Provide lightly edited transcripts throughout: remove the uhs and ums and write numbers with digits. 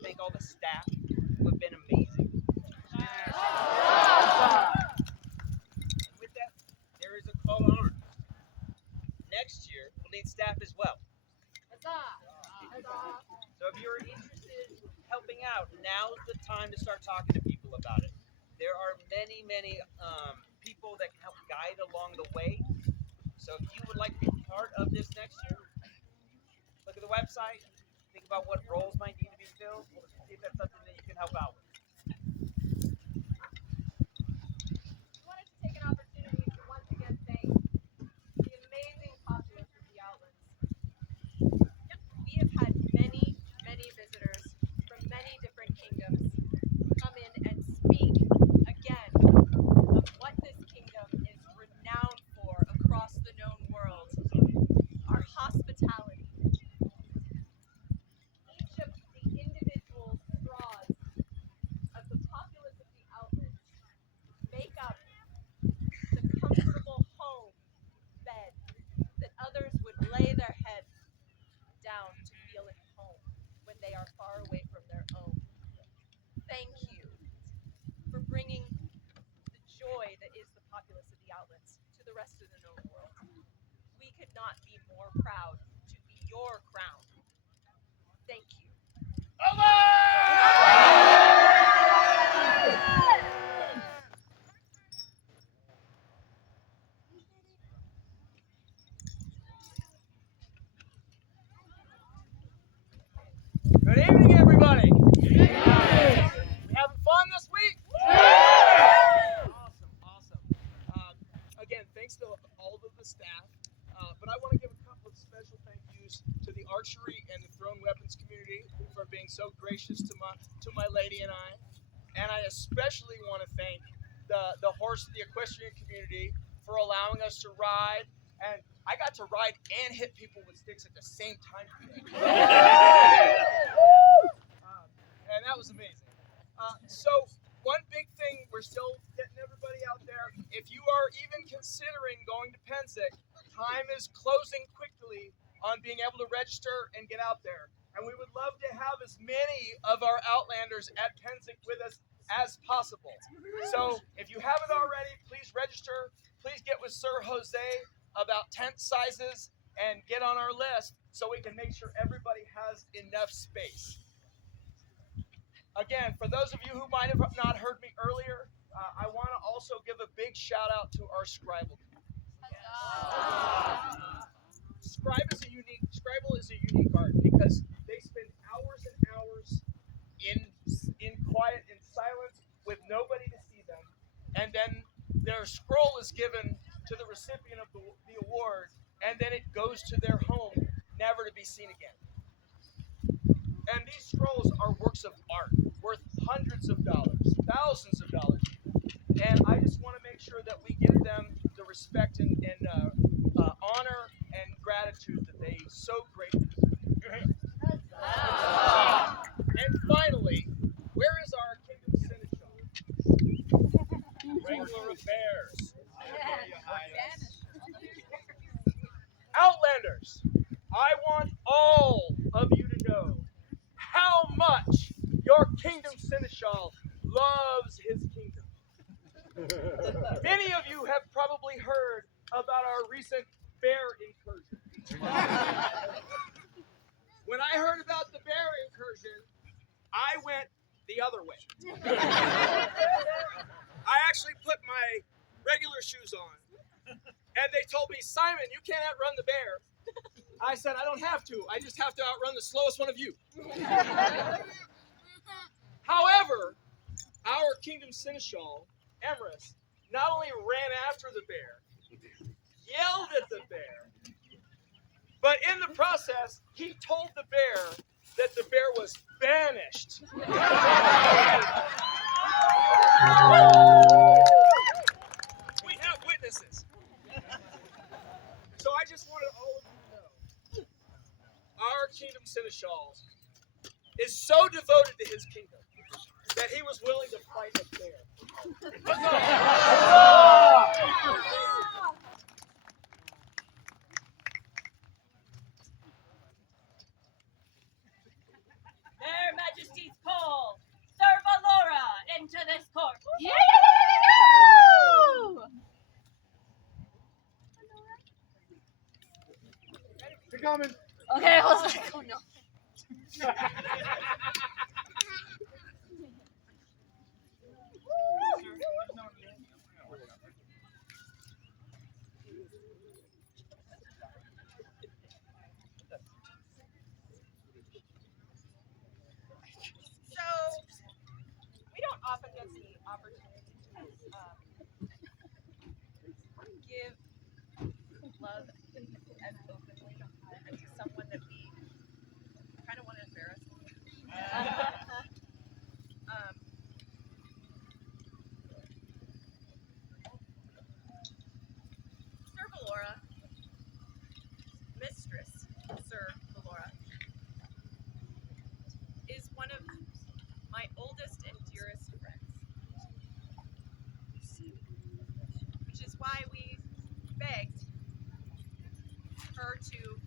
to thank all the staff who have been amazing. And with that, there is a call to arms. Next year, we'll need staff as well. So if you're interested in helping out, now's the time to start talking to people about it. There are many, many people that can help guide along the way. So if you would like to be part of this next year, look at the website, think about what roles might need to be filled, see if that's something that you can help out with. We wanted to take an opportunity to once again thank the amazing populace of the outlets. We have had many, many visitors from many different kingdoms come in and speak again of what this kingdom is renowned for across the known world, our hospitality. Each of the individual straws of the populace of the outlets make up the comfortable home bed that others would lay their head down to feel at home when they are far away from their own. Thank you for bringing the joy that is the populace of the outlets to the rest of the known world. We could not be more proud to be your crown. Thank you. Good evening, everybody. Having fun this week? Awesome. Again, thanks to all of the staff. But I want to give a couple of special thank yous to the archery and the thrown weapons community for being so gracious to my lady and I. And I especially want to thank the equestrian community for allowing us to ride. And I got to ride and hit people with sticks at the same time today. And that was amazing. So one big thing, we're still getting everybody out there. If you are even considering going to Penzic, time is closing quickly on being able to register and get out there. And we would love to have as many of our Outlanders at Penzic with us as possible. So if you haven't already, please register. Please get with Sir Jose about tent sizes and get on our list so we can make sure everybody has enough space. Again, for those of you who might have not heard me earlier, I want to also give a big shout out to our Scribble community. Scribble is a unique art because they spend hours and hours in quiet, in silence, with nobody to see them, and then their scroll is given to the recipient of the award, and then it goes to their home, never to be seen again. And these scrolls are works of art, worth hundreds of dollars, thousands of dollars. And I just want to make sure that we give them the respect and honor and gratitude that they so greatly deserve. And finally, where is our Kingdom Seneschal? Regular affairs. Outlanders, I want all of you to know how much your Kingdom Seneschal loves his kingdom. Many of you have probably heard about our recent bear incursion. When I heard about the bear incursion, I went the other way. I actually put my regular shoes on, and they told me, Simon, you can't outrun the bear. I said, I don't have to. I just have to outrun the slowest one of you. However, our Kingdom Seneschal, Emrys, not only ran after the bear, yelled at the bear, but in the process, he told the bear that the bear was banished. We have witnesses. So I just wanted all of you to know, our Kingdom Seneschal is so devoted to his kingdom that he was willing to fight a bear. Their Majesties often gets the opportunity to give love as openly and to someone that we kind of want to embarrass. um, Sir Valora, Mistress Sir Valora, is one of my oldest and dearest friends, which is why we begged her to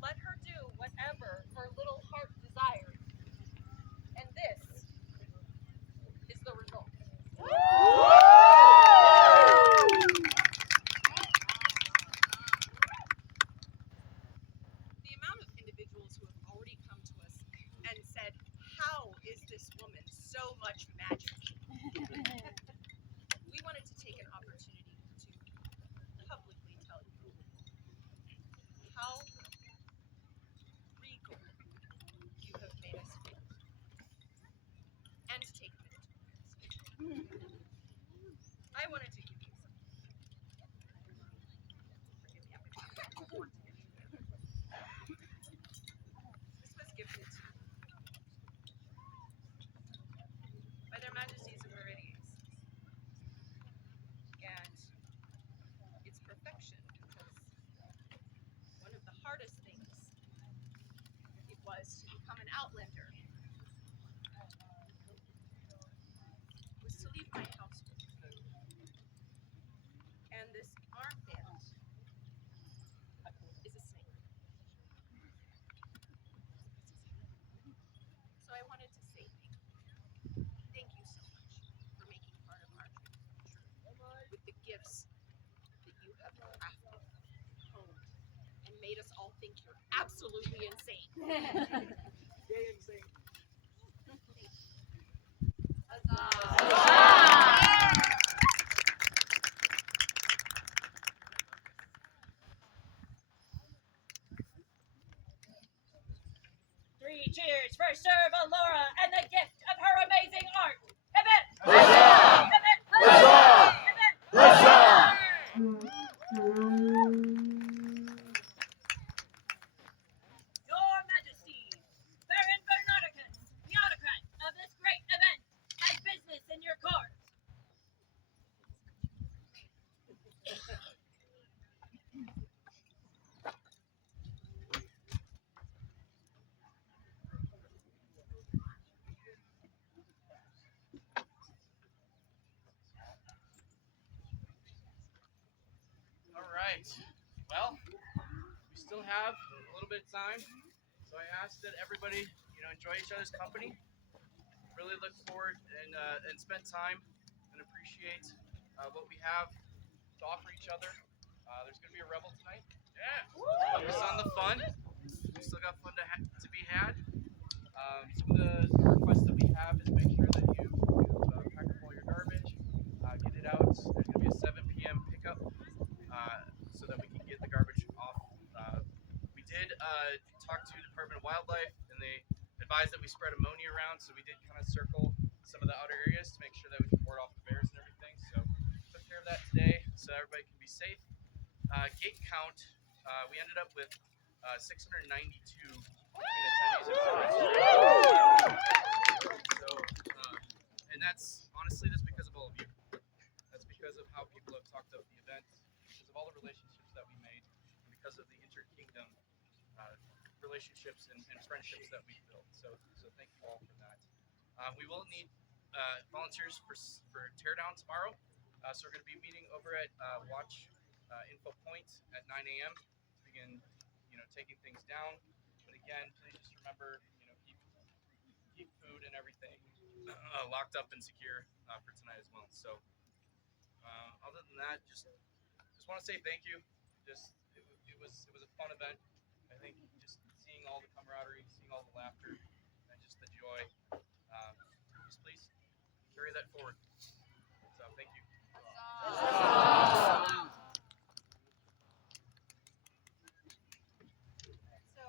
let her do whatever her little heart desired. And this is the result. The amount of individuals who have already come to us and said, "How is this woman so much magic?" We wanted to take an opportunity to publicly tell you how regal you have made us feel, and to take a minute to I wanted to give you something. Forgive me, I want to give you. This was gifted to me by their Majesties of Meridians, and its perfection because one of the hardest things it was to become an outlander was to leave my household. And this armband is a snake. So I wanted to say thank you. Thank you so much for making part of our dream come true with the gifts that you have crafted, honed, and made us all think you're absolutely insane. Yay, insane. Three cheers for Sir Valora and the gift of her amazing art. Hip hip! Huzzah! Hip hip! Huzzah! Hip hip! Huzzah! Your Majesty, Baron Bernardicus, the autocrat of this great event, has business in your court. All right. Well, we still have a little bit of time, so I ask that everybody, enjoy each other's company. Really look forward and spend time and appreciate what we have to offer each other. There's going to be a revel tonight. Yeah. Focus on the fun. We still got fun to be had. Some of the requests that we have is make sure that you pack up all your garbage, get it out. There's going to be a 7 p.m. pickup so that we can get the garbage off. We did talk to the Department of Wildlife, and they advised that we spread ammonia around, so we did kind of circle some of the outer areas to make sure that we can ward off the bears and everything. So took care of that today so everybody can be safe. Gate count, we ended up with 692 between attendees and members. So, and that's because of all of you. That's because of how people have talked up the event, because of all the relationships that we made, and because of the inter-kingdom relationships and friendships that we've built. So thank you all for that. We will need volunteers for teardown tomorrow. So we're going to be meeting over at Watch Info Point at 9 a.m. to begin, taking things down. But again, please just remember, keep food and everything locked up and secure for tonight as well. So other than that, just want to say thank you. It was a fun event. I think just seeing all the camaraderie, seeing all the laughter, and just the joy. Just please carry that forward. So thank you. So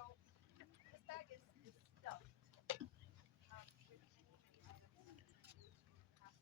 this bag is stuffed with many items that you have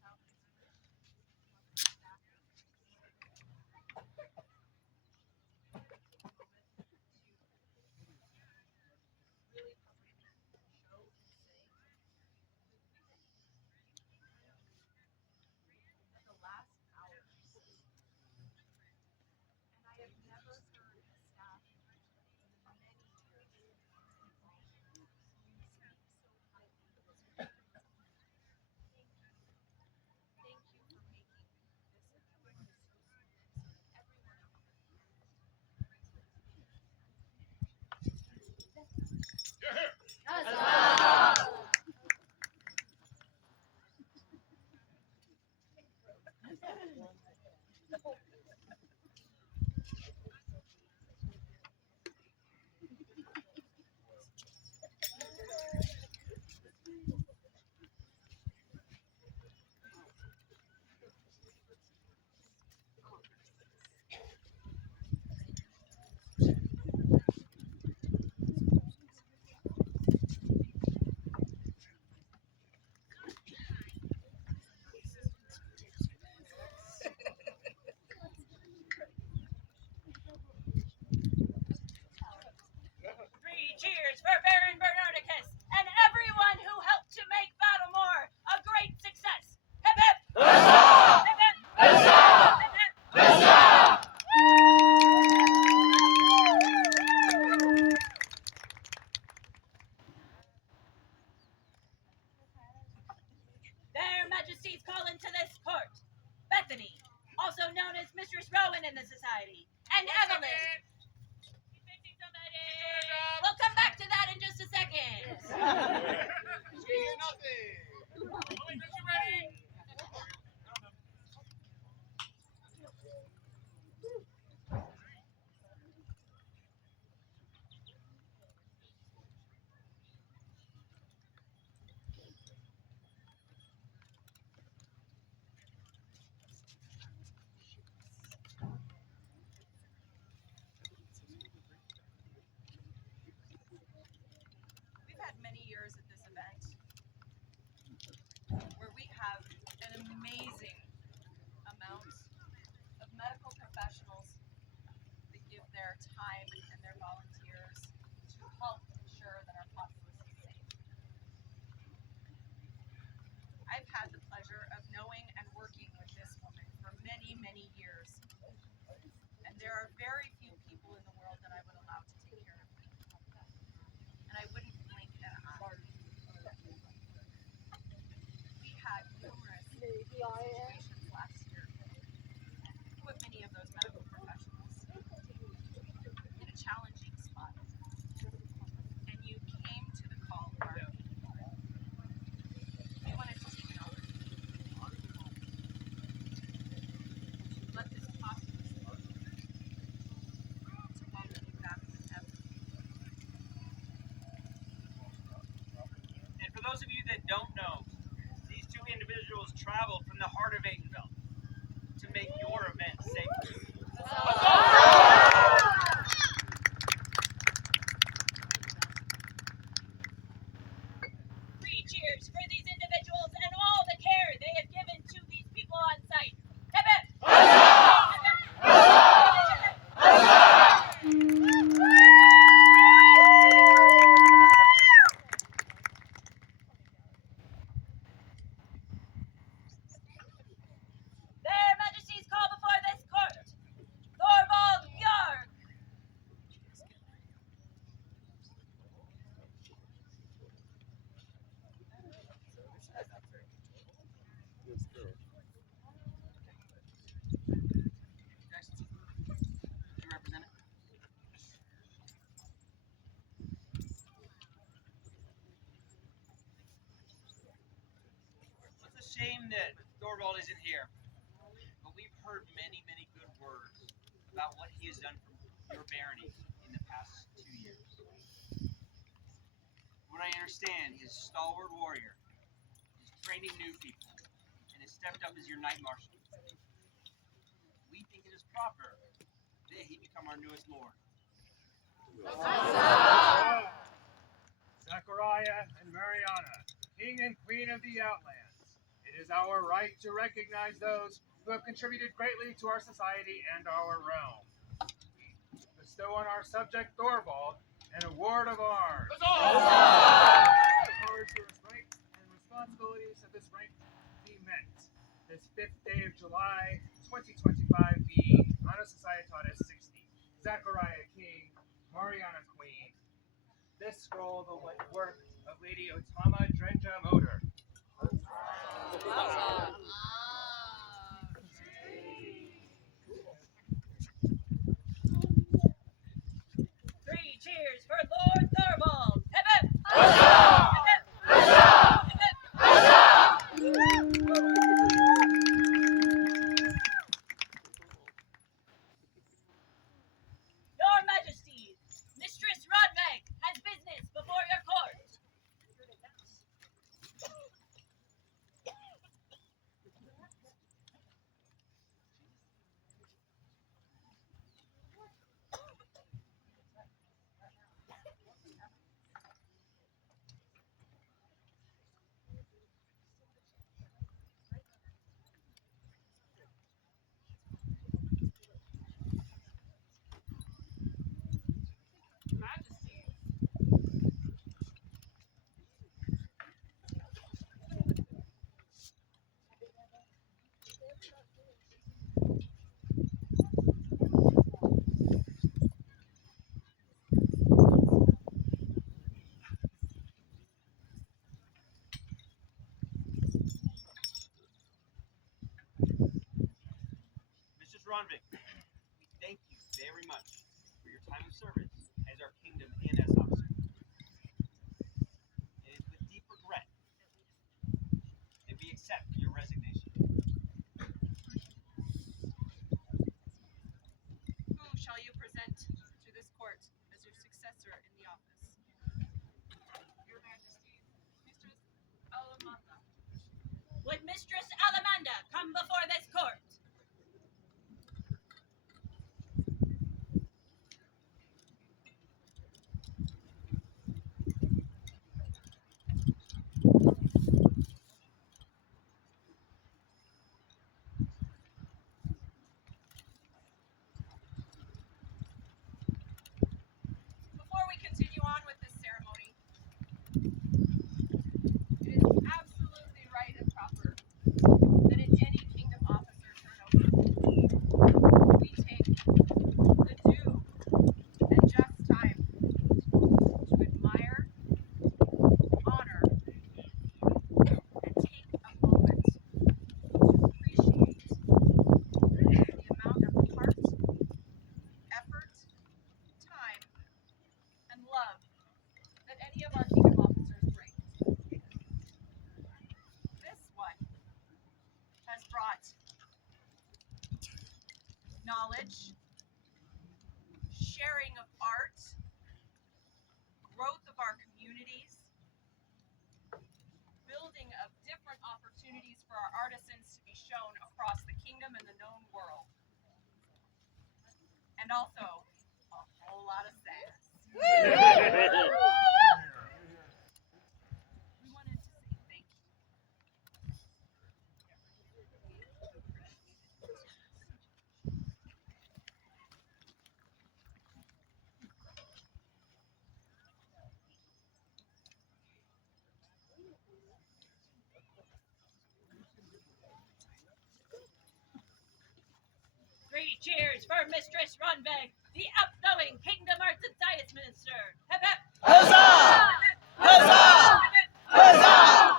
Three cheers for Baron Bernardicus and everyone who helped to make Battlemoor a great success. Hip hip! Huzzah! Hip hip! Huzzah! Hip hip! Huzzah! Their Majesties call into this court Bethany, also known as Mistress Rowan in the Society, and Evelyn. We'll come back to that in just a second. We've had many years at this event where we have an amazing amount of medical professionals that give their time and their volunteers to help ensure that our populace is safe. I've had the pleasure of knowing and working with this woman for many, many years. And there are very few people in the world that I would allow to take care of me. And I wouldn't blink an eye. We had numerous situations last year that put many of those medical professionals in a challenging spot. And you came to the call of our people. We wanted to take it over. Let this populace know to welcome you back with heaven. And for those of you that don't know, these two individuals traveled from the heart of Aidenville to make your event safe. Three cheers for these individuals and all the care they have given to these people on site. Hip hip! Huzzah! Hip hip! Huzzah! Their Majesties call before this court Thorvald Bjarg. You represent it? It's a shame that Thorvald isn't here, but we've heard many, many good words about what he has done for your barony in the past 2 years. From what I understand, he's a stalwart warrior. He's training new people, and has stepped up as your knight marshal. We think it is proper that he become our newest lord. Zachariah and Mariana, King and Queen of the Outlands. It is our right to recognize those who have contributed greatly to our society and our realm. Bestow on our subject Thorvald an award of ours. Empowered to his rights and responsibilities of this rank be met. This 5th day of July, 2025 be Honor Societatis 60. Zachariah King, Mariana Queen. This scroll the work of Lady Otama Drenja Motor. Three cheers for Lord Thorvald. Hip hip! Ronvik, we thank you very much for your time of service as our kingdom NS officer. It is with deep regret that we accept your resignation. Who shall you present to this court as your successor in the office? Your Majesty, Mistress Alamanda. Would Mistress Alamanda come before this court? Before we continue on with this ceremony, it is absolutely right and proper that in any kingdom officer turnover, we take the due and just time to admire, honor, and take a moment to appreciate the amount of heart, effort, time, and love that any of our kingdom officers bring. This one has brought knowledge, sharing of art, growth of our communities, building of different opportunities for our artisans to be shown across the kingdom and the known world. And also, a whole lot of sass. We wanted to say thank you. Three cheers for Mistress Ronvik, the outgoing Kingdom Arts and Science Minister. Hip hip! Huzzah! Huzzah! Huzzah!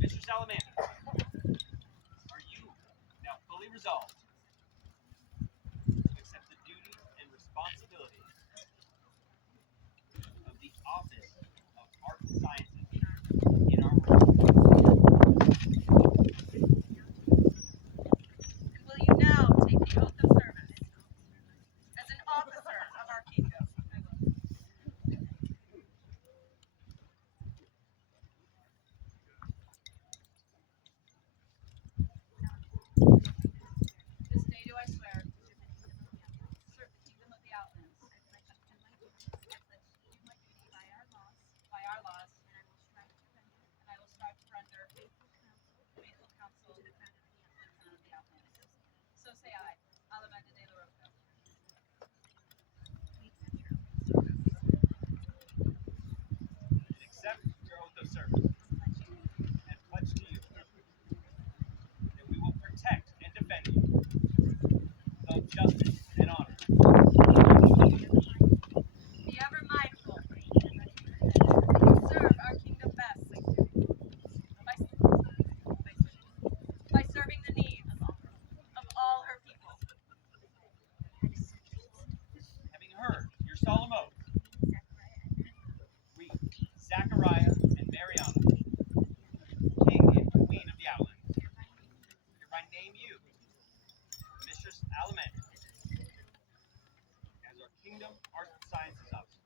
Mr. Salamander, are you now fully resolved to accept the duties and responsibilities of the Office of Arts and Sciences in our world? And will you now take the oath of service as an officer of our kingdom? This day do I swear to serve the kingdom of the outlands, do my duty by our laws, and I will strive to render faithful counsel to the crown of the outlands. So say I, Alamanda de la Roca. And accept your oath of service and pledge to you that we will protect and defend you with all justice and honor. Be ever mindful that you serve our kingdom best by serving the needs of all her people. Having heard your solemn oath, we, Zachariah and Mariana, King and Queen of the Outlands, hereby name you, Mistress Alamander, as our Kingdom Arts and Sciences Officer.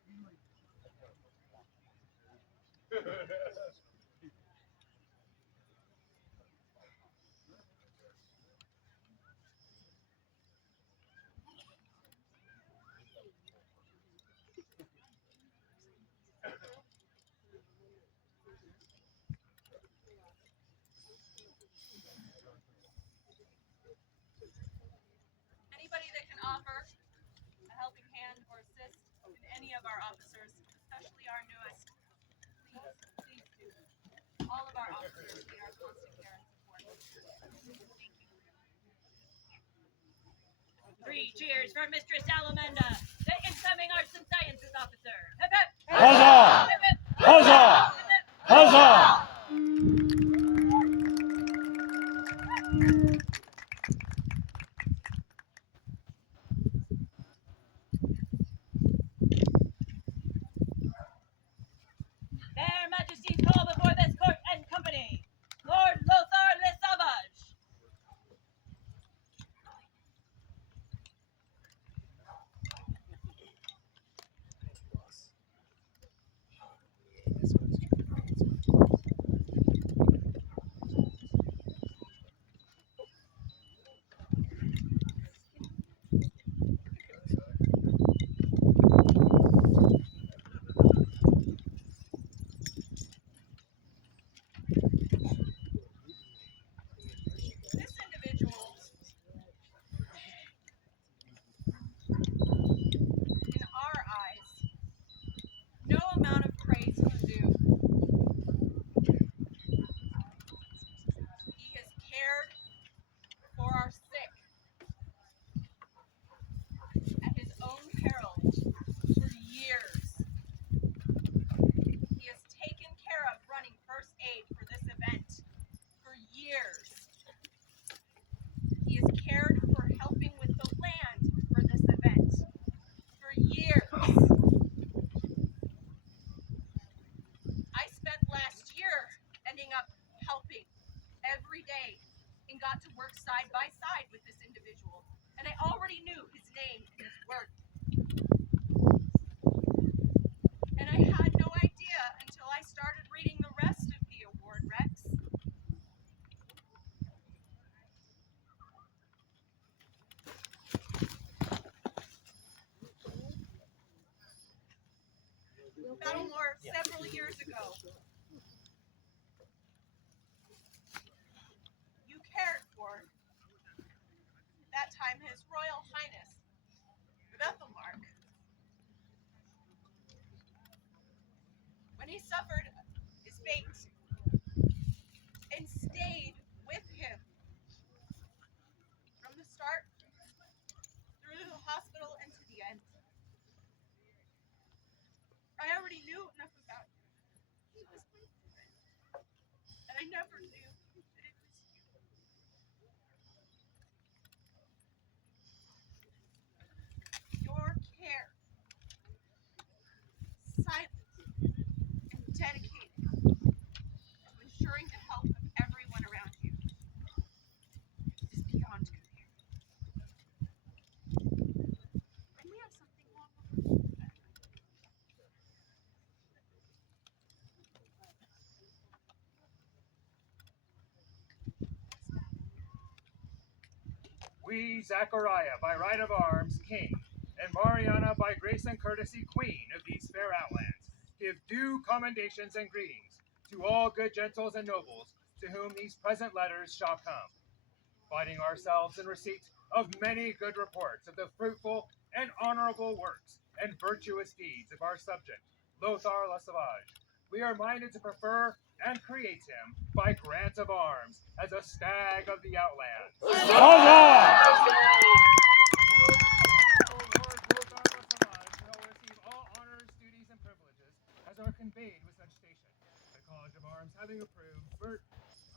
Anybody that can offer a helping hand or assist in any of our officers, especially our newest, please do. All of our officers need our constant care and support. Thank you. 3 cheers for Mistress Alamanda, the incoming Arts and Sciences officer. Hip hip! Huzzah! Hip hip! Huzzah! Hip hip! Huzzah! Their Majesties call before this court and company, Lord Lothar le Sauvage. This individual, in our eyes, no amount of praise can do. He has cared for our sick at his own peril for years. He has taken care of running first aid for this event for years. He has cared for helping with the land for this event for years. I spent last year ending up helping every day and got to work side by side with this individual. And I already knew his name and his work. And I had no idea until I started reading the rest of the award, Rex. Battlemoor several years ago. You cared for, at that time, His Royal Highness, Battlemoor. When he suffered his fate and stayed with him from the start through the hospital and to the end. I already knew enough about him. He was my friend. And I never knew that it was you. Your care, silent and dedicated to ensuring the health of everyone around you, is beyond compare. And we have something wrong with that. We, Zachariah, by right of arms, king, and Mariana, by grace and courtesy, queen of these fair outlands, give due commendations and greetings to all good gentles and nobles to whom these present letters shall come, finding ourselves in receipt of many good reports of the fruitful and honorable works and virtuous deeds of our subject, Lothar le Sauvage. We are minded to prefer and create him by grant of arms as a stag of the outlands. Huzzah! Shall receive all honors, duties, and privileges as are conveyed with such station. The College of Arms having approved Bert,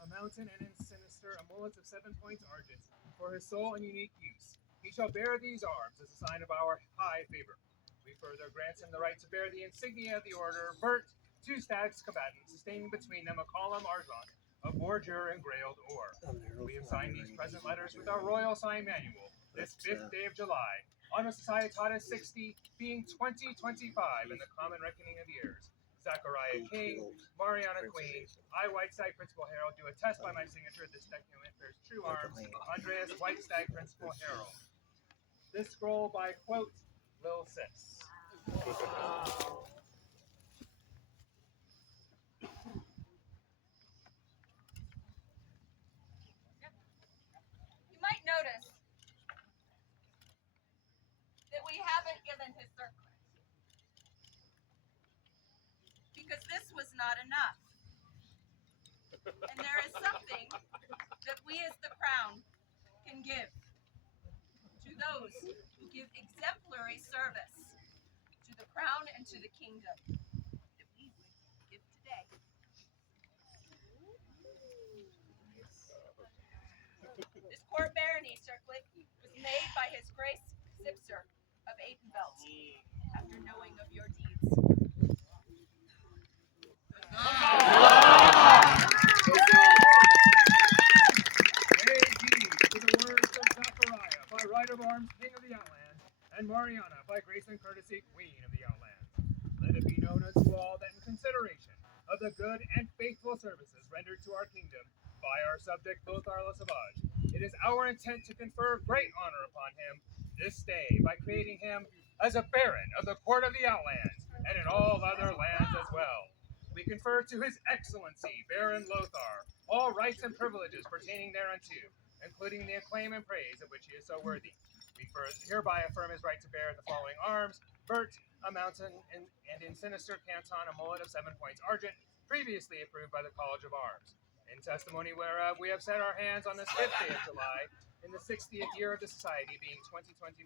a mountain and in sinister amulets of 7 points argent for his sole and unique use. He shall bear these arms as a sign of our high favor. We further grant him the right to bear the insignia of the order Bert, 2 stags combatants, sustaining between them a column argent of bordure and grailed ore. We have signed these present letters with our royal sign manual this 5th day of July, Anno Societatis 60, being 2025 in the common reckoning of years. Zachariah King, Mariana Queen, I, Whitestag Principal Herald, do attest by my signature this document bears true arms, Andreas Whitestag Principal Herald. This scroll by, quote, Lil Sis. You might notice that we haven't given his circlet. Because this was not enough. And there is something that we as the crown can give to those give exemplary service to the crown and to the kingdom that we would give today. This court barony circlet was made by His Grace Zipser of Adenbelt after knowing of your deeds. To the words of Zachariah, by right of arms, King of the Outlands, and Mariana, by grace and courtesy, Queen of the Outlands. Let it be known unto all that in consideration of the good and faithful services rendered to our kingdom by our subject Lothar Le Sauvage, it is our intent to confer great honor upon him this day by creating him as a baron of the court of the Outlands and in all other lands as well. We confer to His Excellency Baron Lothar all rights and privileges pertaining thereunto, including the acclaim and praise of which he is so worthy. We hereby affirm his right to bear the following arms: Bert, a mountain, and in sinister canton a mullet of 7 points argent, previously approved by the College of Arms. In testimony whereof we have set our hands on this 5th day of July, in the 60th year of the Society, being 2025,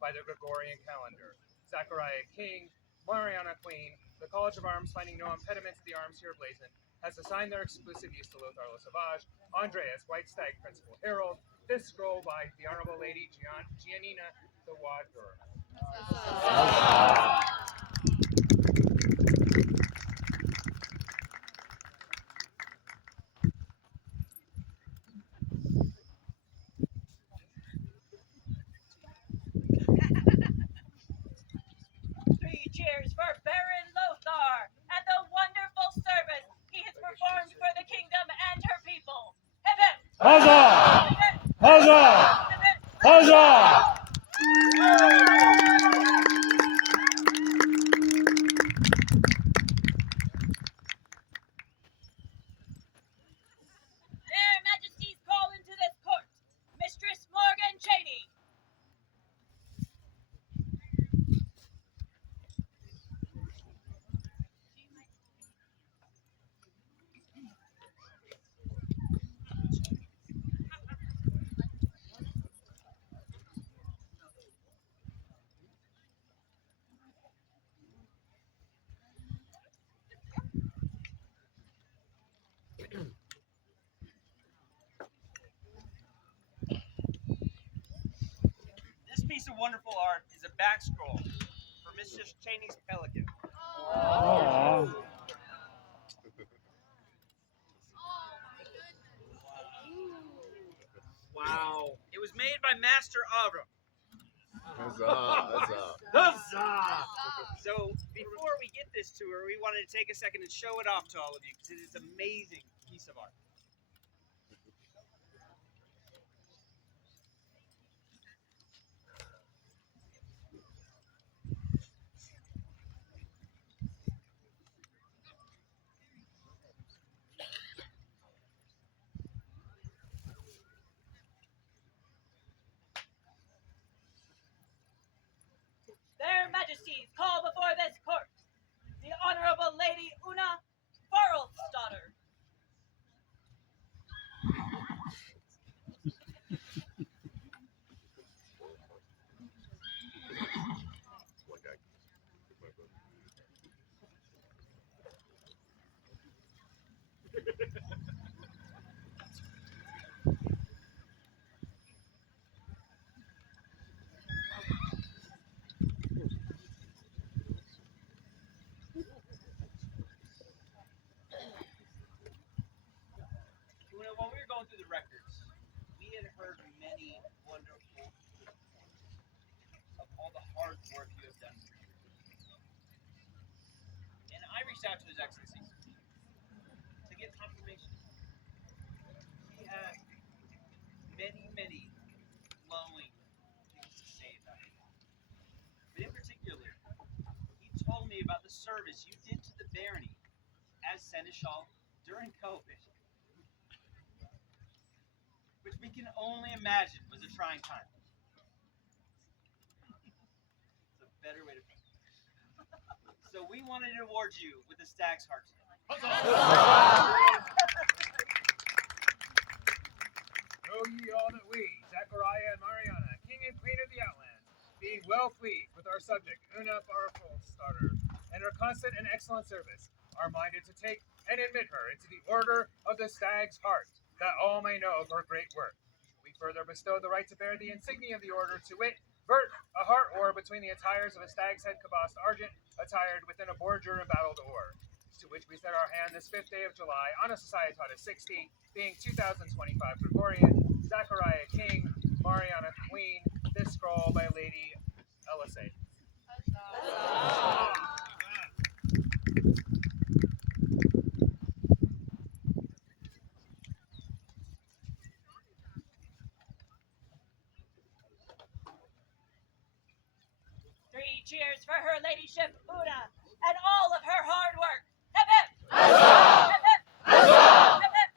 by the Gregorian calendar. Zachariah King, Mariana Queen, the College of Arms, finding no impediment to the arms here blazoned, has assigned their exclusive use to Lothar Le Sauvage, Andreas Whitestag, Principal Herald, this scroll by the Honorable Lady Giannina the Wadger. Three cheers for Baron Lothar and the wonderful service he has performed for the kingdom and her people. Hip hip! Huzzah! Huzzah! Hip hip! Huzzah! Their Majesties call into this court Mistress Morgan Cheney. This piece of wonderful art is a back scroll for Mistress Cheney's pelican. Aw. Wow. It was made by Master Avram. Huzzah! So before we get this to her, we wanted to take a second and show it off to all of you because it is an amazing piece of art. Their Majesties call before this court the Honorable Lady Una Farlsdottir. When we were going through the records, we had heard many wonderful of all the hard work you have done. And I reached out to His Excellency to get confirmation. He had many glowing things to say about it. But in particular, he told me about the service you did to the barony as Seneschal during COVID, which we can only imagine was a trying time. It's a better way to put it. So we wanted to award you with the Stag's Heart today. Know ye all that we, Zachariah and Mariana, King and Queen of the Outlands, being well pleased with our subject, Una Farfolkstadter, and her constant and excellent service, are minded to take and admit her into the Order of the Stag's Heart, that all may know of her great work. We further bestow the right to bear the insignia of the order, to wit, vert, a heart or between the attires of a stag's head cabossed argent, attired within a border embattled or. To which we set our hand this 5th day of July, on a Societatis 60, being 2025 Gregorian, Zachariah King, Mariana Queen, this scroll by Lady LSA. Three cheers for her ladyship, Una, and all of her hard work. Hip hip! Hip hip! Hip hip!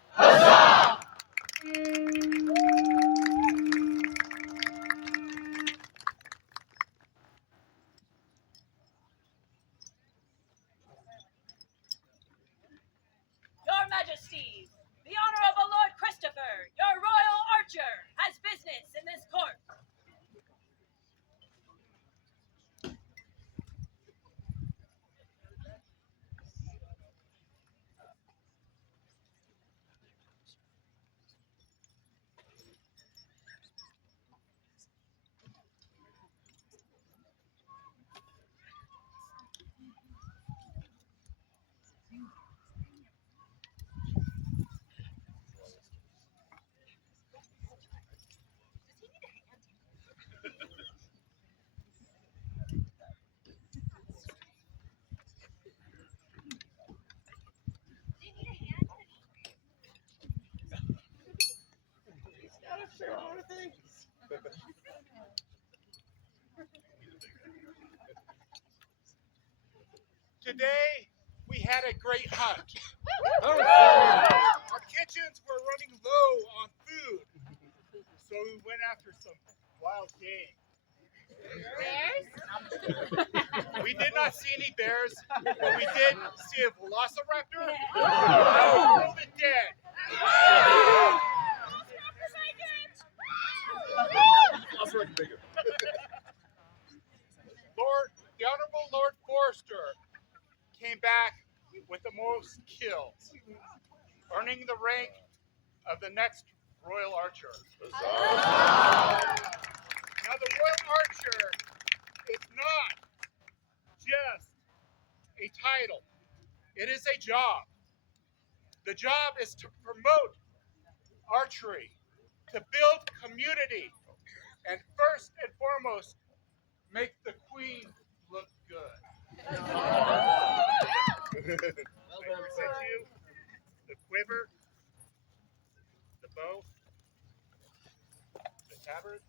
Your Majesties, the Honorable Lord Christopher, your royal archer, has business in this court. Today, we had a great hunt. Our kitchens were running low on food, so we went after some wild game. Bears? We did not see any bears, but we did see a velociraptor from the dead. The Honorable Lord Forrester came back with the most kills, earning the rank of the next Royal Archer. Now, the Royal Archer is not just a title, it is a job. The job is to promote archery, to build community, and first and foremost, make the Queen look good. I present you the quiver, the bow, the tabard.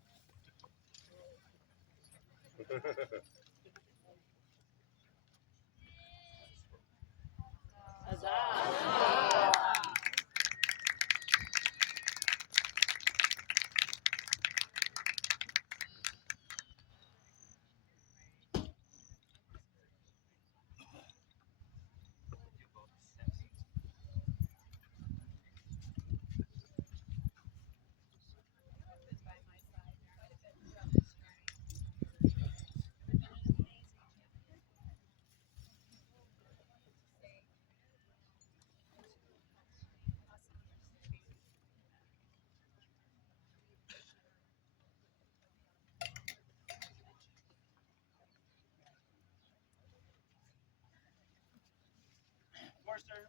Forrester,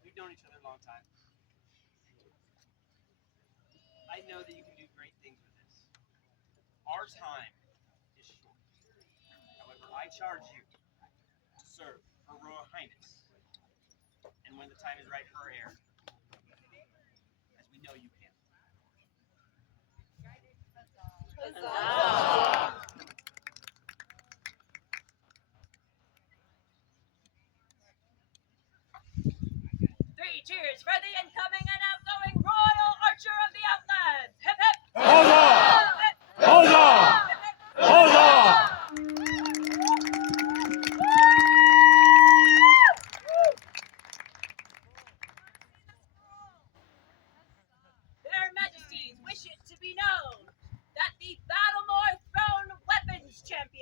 we've known each other a long time. I know that you can do great things with this. Our time is short. However, I charge you to serve Her Royal Highness, and when the time is right, her heir, as we know you can. Three cheers for the incoming and outgoing royal archer of the Outlands. Hip hip! Huzzah! Hip, hip! Huzzah! Hip, hip! Huzzah! Their Majesties wish it to be known that the Battlemoor Throne Weapons Champion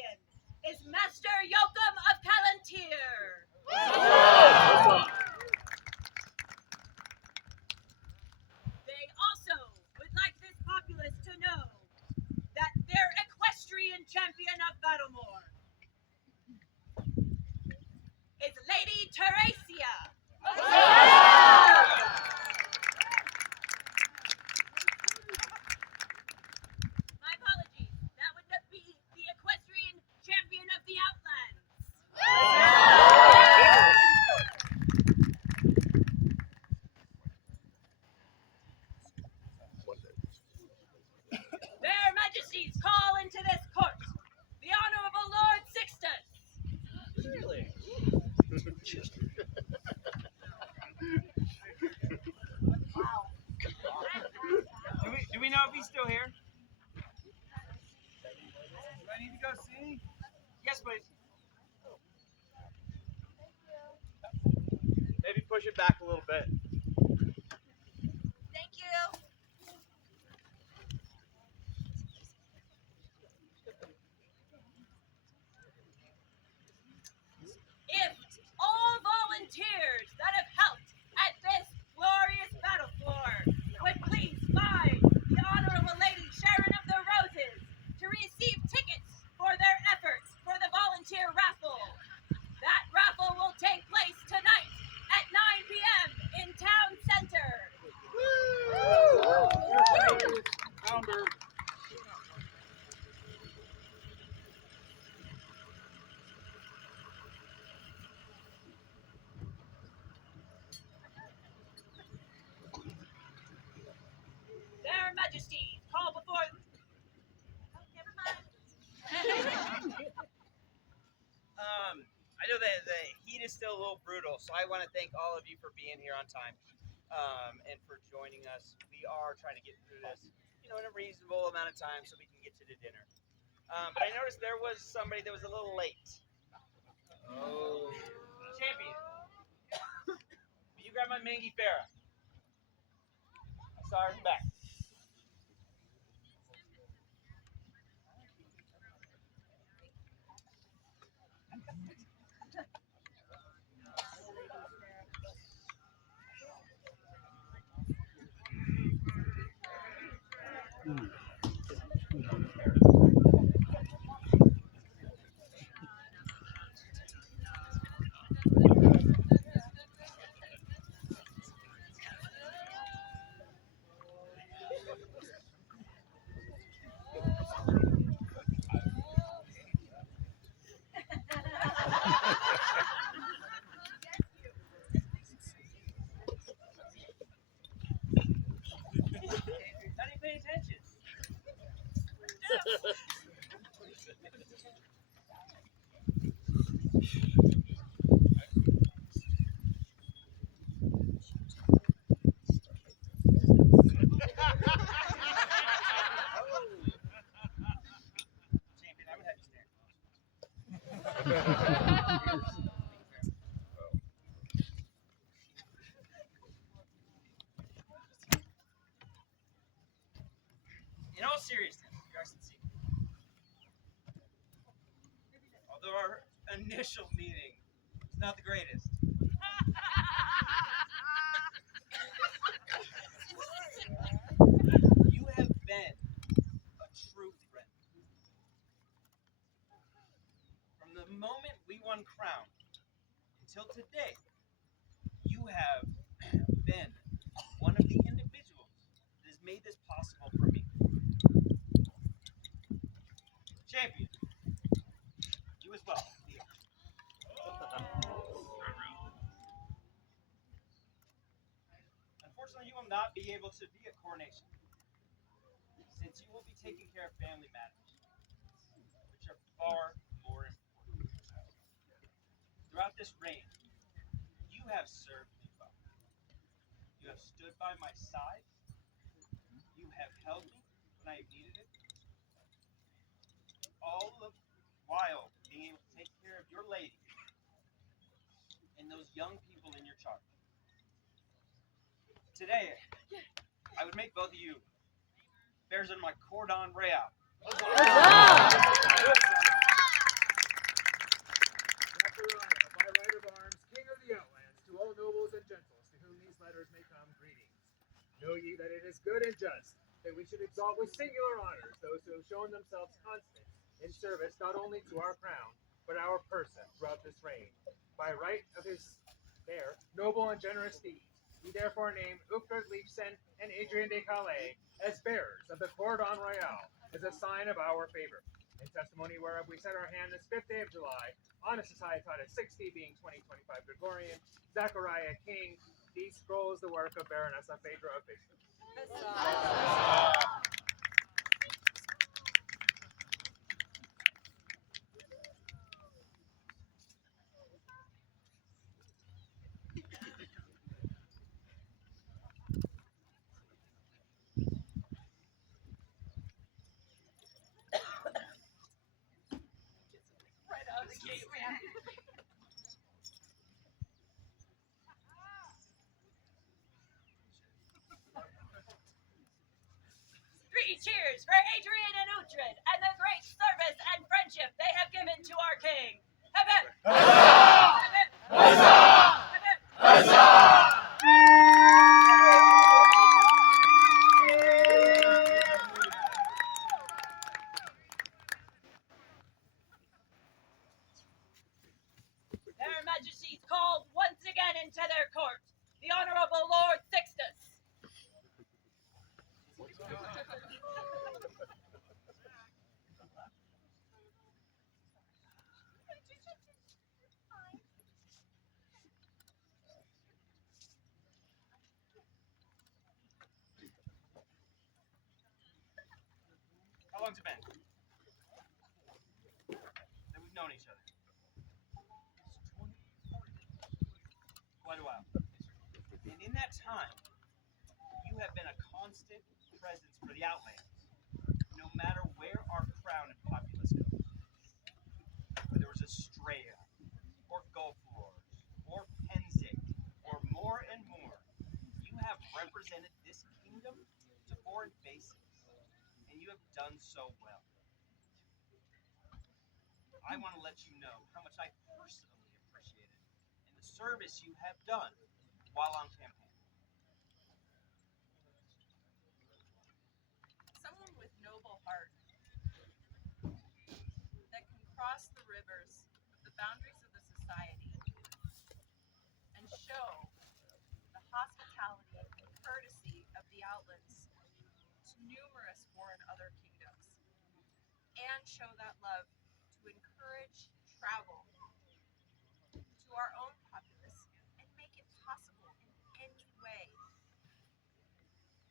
Do we know if he's still here? Do I need to go see? Yes, please. Maybe push it back a little bit. Thank you. If all volunteers that have helped at this glorious Battlemoor would please find the Honorable Lady Sharon of the Roses to receive tickets for their efforts for the volunteer raffle. That raffle will take place tonight at 9 p.m. in Town Center. Founder. Their Majesties call before. Oh, never mind. I know that the heat is still a little brutal, so I want to thank all of you for being here on time, and for joining us. We are trying to get through this, in a reasonable amount of time so we can get to the dinner. But I noticed there was somebody that was a little late. Oh. Champion. Will you grab my Mangy Farah? I saw her in the back. Not even paying attention. Champion, I would have you stand. In all seriousness, Your Excellency, although our initial meeting was not the greatest, you have been a true friend. From the moment we won crown until today, you have been one of the individuals that has made this possible for me. Champion, you as well. Unfortunately, you will not be able to be at coronation, since you will be taking care of family matters, which are far more important. Throughout this reign, you have served me well. You have stood by my side. You have held me when I have needed it. All the while being able to take care of your lady and those young people in your charge. Today, I would make both of you bears in my cordon royal. Zachariah, by right of arms, king of the outlands, to all nobles and gentles to whom these letters may come, greetings. Know ye that it is good and just that we should exalt with singular honors those who have shown themselves constant in service not only to our crown, but our person throughout this reign. By right of their noble and generous deeds, we therefore name Uhtred Leifsen and Adrian de Calais as bearers of the Cordon Royal as a sign of our favor. In testimony whereof we set our hand this 5th day of July, on a Societatis 60 being 2025 Gregorian, Zachariah King, these scrolls the work of Baronessa Phaedra of Bishop. three cheers for Adrian and Uhtred and the great service and friendship they have given to our king. Hip hip! Huzzah! Hip hip! Huzzah! Hip hip! Huzzah! Their Majesties called once again into their court the Honorable Lord Sixtus. How long's it been? That we've known each other? Quite a while. And in that time, you have been a constant presence for the Outlands, no matter where our crown and populace go. Whether it was Estrella, or Gulf Wars, or Pennsic, or more and more, you have represented this kingdom to foreign faces, and you have done so well. I want to let you know how much I personally appreciate it and the service you have done while on campaign. Someone with noble heart that can cross the rivers of the boundaries of the society and show the hospitality and courtesy of the outlands to numerous foreign other kingdoms, and show that love to encourage travel to our own populace and make it possible in any way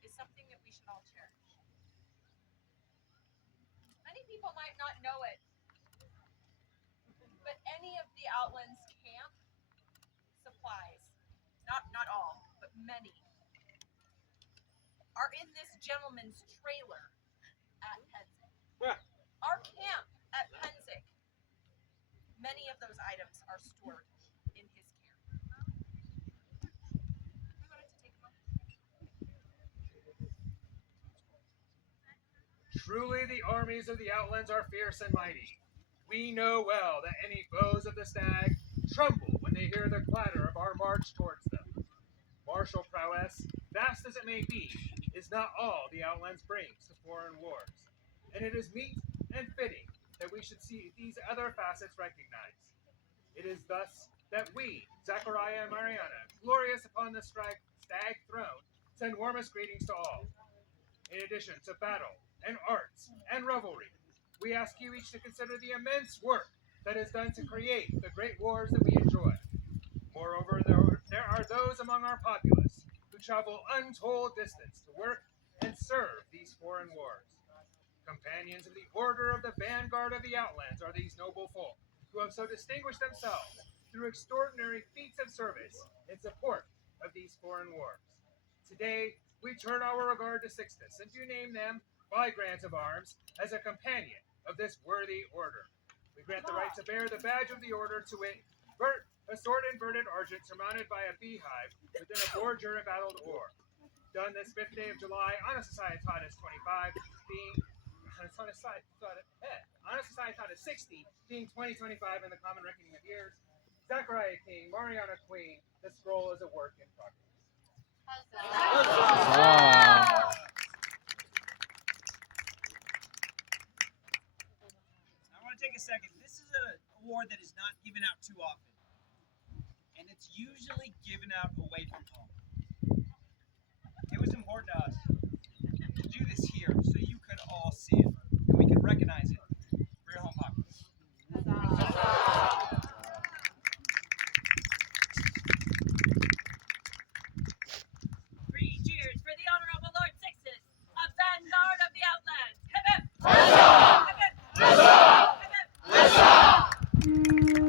is something that we should all cherish. Many people might not know it, but any of the Outlands camp supplies, not all, but many, are in this gentleman's trailer at Pennsic. Yeah. Our camp at Pennsic, many of those items are stored in his care. We wanted to take a moment. Truly the armies of the Outlands are fierce and mighty. We know well that any foes of the stag tremble when they hear the clatter of our march towards them. Martial prowess, vast as it may be, is not all the Outlands brings to foreign wars, and it is meet and fitting that we should see these other facets recognized. It is thus that we, Zachariah and Mariana, glorious upon the stag throne, send warmest greetings to all. In addition to battle and arts and revelry, we ask you each to consider the immense work that is done to create the great wars that we enjoy. Moreover, there are those among our populace who travel untold distance to work and serve these foreign wars. Companions of the Order of the Vanguard of the Outlands are these noble folk who have so distinguished themselves through extraordinary feats of service in support of these foreign wars. Today, we turn our regard to Sixtus and do name them by grant of arms as a companion of this worthy order. We grant the right to bear the badge of the order, to wit, a sword-inverted argent surmounted by a beehive within a forger embattled ore. Done this 5th day of July on a Societatis 25, being on a Societatis 60, being 2025 in the common reckoning of years. Zachariah King, Mariana Queen, the scroll is a work in progress. I want to take a second. This is an award that is not given out too often, and it's usually given out away from home. It was important to